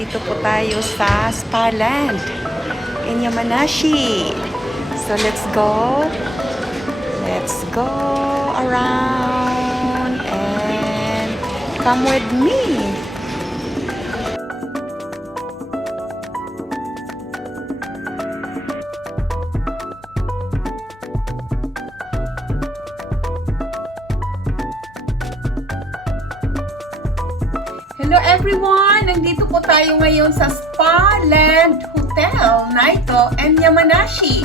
Dito po tayo sa Spaland in Yamanashi. So let's go. Let's go around and come with me. Hello everyone! Nandito po tayo ngayon sa Spaland Hotel, Naito and Yamanashi.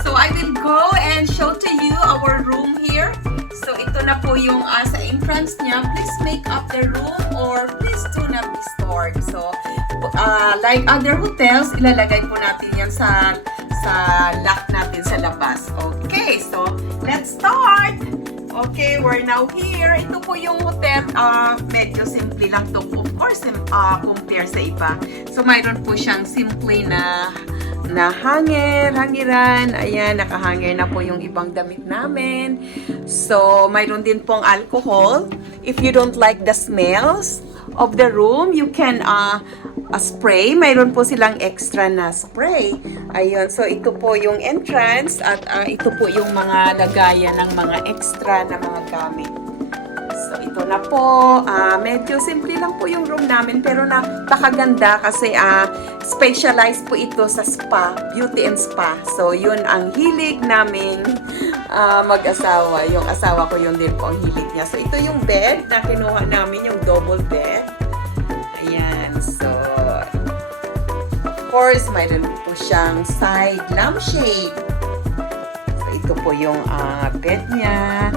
So I will go and show to you our room here. So ito na po yung sa entrance niya. Please make up the room or please do not be stored. So like other hotels, ilalagay po natin yan sa lock natin sa labas. Okay, so let's start! Okay, we're now here. Ito po yung hotel. Medyo simple lang to. Of course, compare sa iba. So, mayroon po siyang simple na hangiran. Ayan, nakahanger na po yung ibang damit namin. So, mayroon din pong alcohol. If you don't like the smells of the room, you can spray. Mayroon po silang extra na spray. Ayun. So, ito po yung entrance at ito po yung mga lagayan ng mga extra na mga gamit. So, ito na po. Medyo simple lang po yung room namin pero napakaganda kasi specialized po ito sa spa, beauty and spa. So, yun ang hilig naming mag-asawa. Yung asawa ko yun din po ang hilig niya. So, ito yung bed na kinuha namin, yung double bed. Ayan. So, of course, mayroon po siyang side lampshade. So, ito po yung bed niya.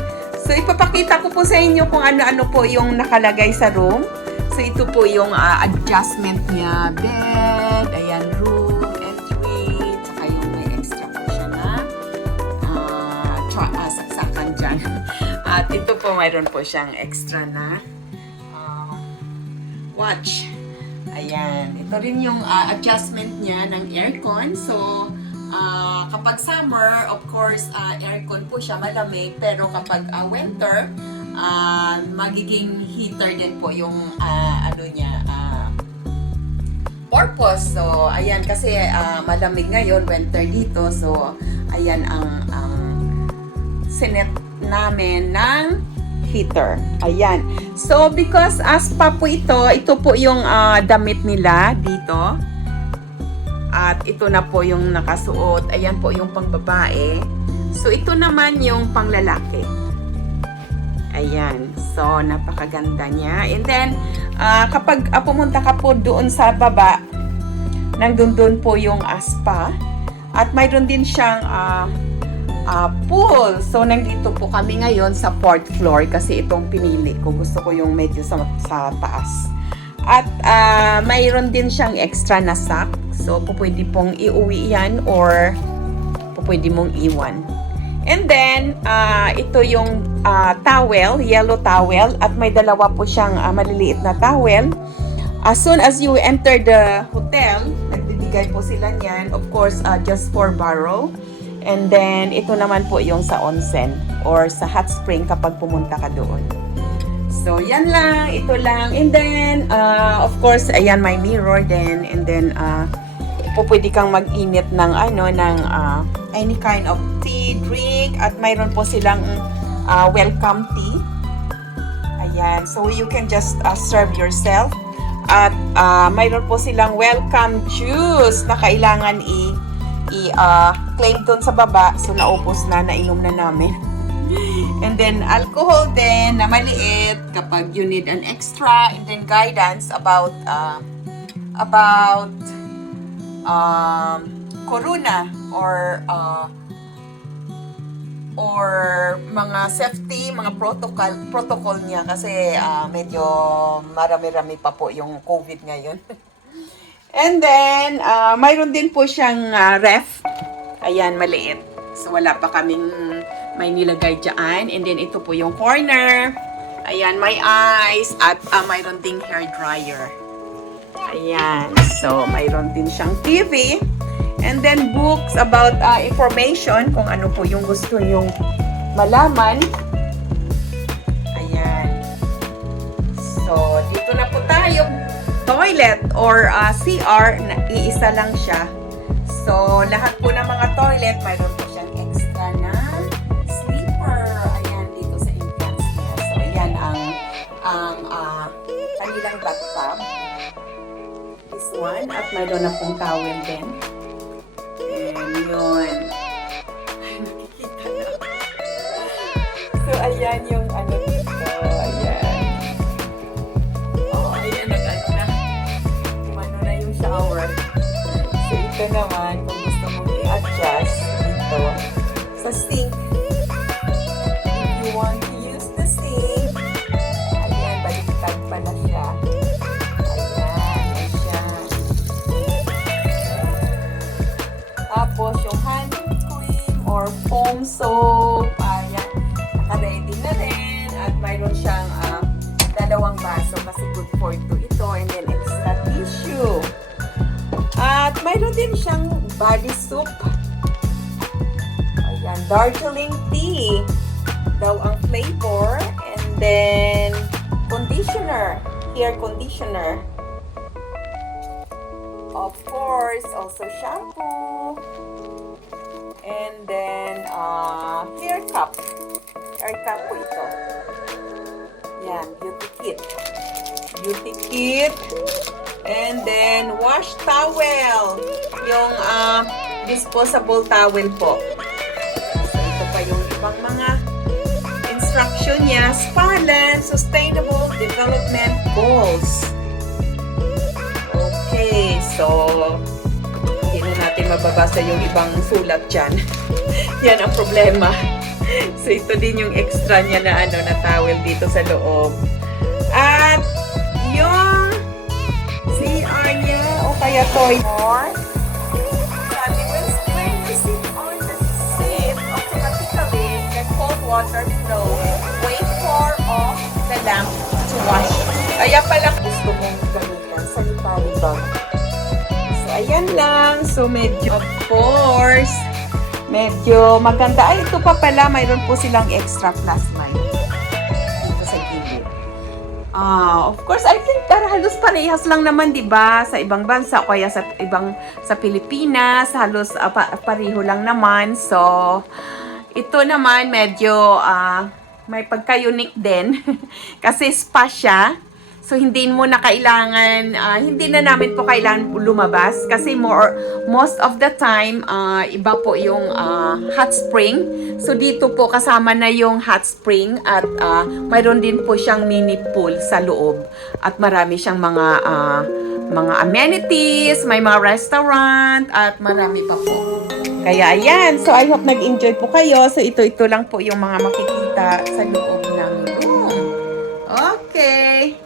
So, ipapakita ko po sa inyo kung ano-ano po yung nakalagay sa room. So, ito po yung adjustment niya. Bed, ayan, room, entry, tsaka yung may extra po siya na saksakan dyan. At ito po, mayroon po siyang extra na watch. Ayan. Ito rin yung adjustment niya ng aircon. So, kapag summer, of course, aircon po siya, malamig. Pero kapag winter, magiging heater din po yung purpose. So, ayan, kasi malamig ngayon, winter dito. So, ayan ang sinet namin ng heater. Ayan. So, because spa po ito po yung damit nila dito. At ito na po yung nakasuot. Ayan po yung pangbabae. So, ito naman yung panglalaki. Ayan. So, napakaganda niya. And then, kapag pumunta ka po doon sa baba, nandun po yung spa. At mayroon din siyang pool. So, nandito po kami ngayon sa 4th floor kasi itong pinili ko. Gusto ko yung medyo sa taas. At mayroon din siyang extra na sack. So, pwede pong iuwi yan or pwede mong iwan. And then, ito yung towel, yellow towel. At may dalawa po siyang maliliit na towel. As soon as you enter the hotel, nagbibigay po sila niyan. Of course, just for borrow. And then, ito naman po yung sa onsen or sa hot spring kapag pumunta ka doon. So, yan lang. Ito lang. And then, of course, ayan, may mirror din. And then, pwede kang mag-init ng, any kind of tea, drink. At mayroon po silang welcome tea. Ayan. So, you can just serve yourself. At mayroon po silang welcome juice na kailangan claim doon sa baba. So, naupos na, nainom na namin. And then, alcohol din na maliit kapag you need an extra. And then, guidance about corona or mga safety, mga protocol niya kasi medyo marami-rami pa po yung COVID ngayon. And then, mayroon din po siyang ref. Ayan, maliit. So, wala pa kaming may nilagay dyan. And then, ito po yung corner. Ayan, may ice. At mayroon ding hair dryer. Ayan. So, mayroon din siyang TV. And then, books about information. Kung ano po yung gusto nyong malaman. Ayan. So, dito na po tayo. toilet or CR, iisa lang siya. So, lahat po ng mga toilet, mayroon po siyang extra na sleeper. Ayan, dito sa entrance niya. So, ayan ang kanilang bathtub. This one. At mayroon na pong towel din. And yun. Ay, nakikita na. So, ayan yung ano dito. Ayan. Oh, ayan, nag-ano na. Umano na yung shower. So, ito naman, kung gusto mong i-adjust dito sa sink. If you want to use the sink, ayan, baliktad pala siya. Ayan siya. Tapos, yung hand cream or foam soap, ayan, naka-ready na rin. At mayroon siyang dalawang baso kasi good for two ito. And then, extra tissue. At mayroon din siyang body soap. Ayan, Darjeeling tea daw ang flavor. And then, conditioner. Hair conditioner. Of course, also shampoo. And then, hair cup. Hair cup po ito. Yan, beauty kit. Beauty kit. And then, wash towel. Yung disposable towel po. So, ito pa yung ibang mga instruction niya. SPALAN, Sustainable Development Goals. Okay, so, hindi na natin mababasa yung ibang sulat dyan. Yan ang problema. So, ito din yung extra niya na, na towel dito sa loob. At, yung CR niya, o kaya toy more. Sabi, when you sit on the seat, automatically, the cold water flow. Wait for off the lamp to wash. Kaya pala gusto mong gamitan sa sanitary bag. So, ayan lang. So, medyo, of course, medyo maganda. Ay, ito pa pala, mayroon po silang extra plus light. Dito sa gilid. Of course, I think halos parehas lang naman, 'di ba? Sa ibang bansa o kaya sa Pilipinas, halos pareho lang naman. So, ito naman medyo may pagka-unique din kasi spa siya. So, hindi mo na kailangan, hindi na namin po kailangan lumabas kasi most of the time, iba po yung hot spring. So, dito po kasama na yung hot spring at mayroon din po siyang mini pool sa loob. At marami siyang mga amenities, may mga restaurant, at marami pa po. Kaya, ayan. So, I hope nag-enjoy po kayo. So, ito lang po yung mga makikita sa loob ng room. Okay.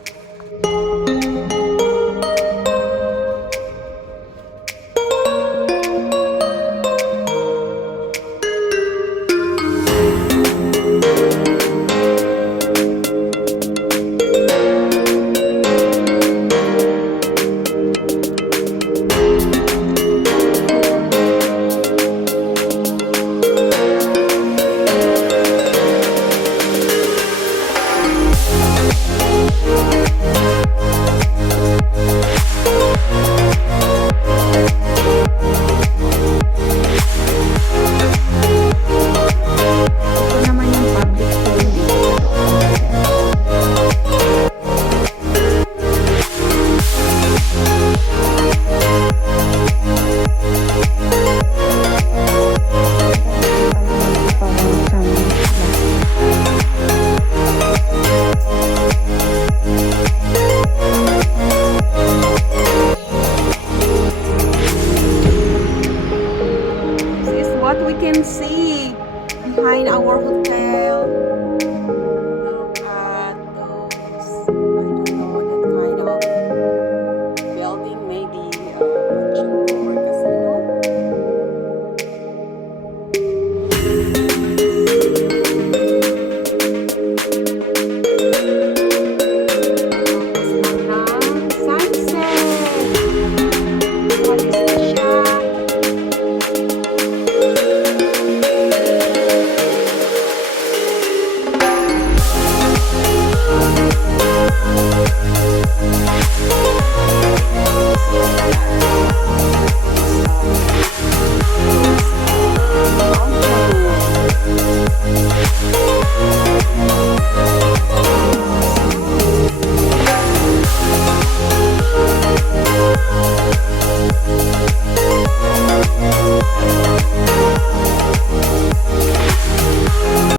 Behind our hotel.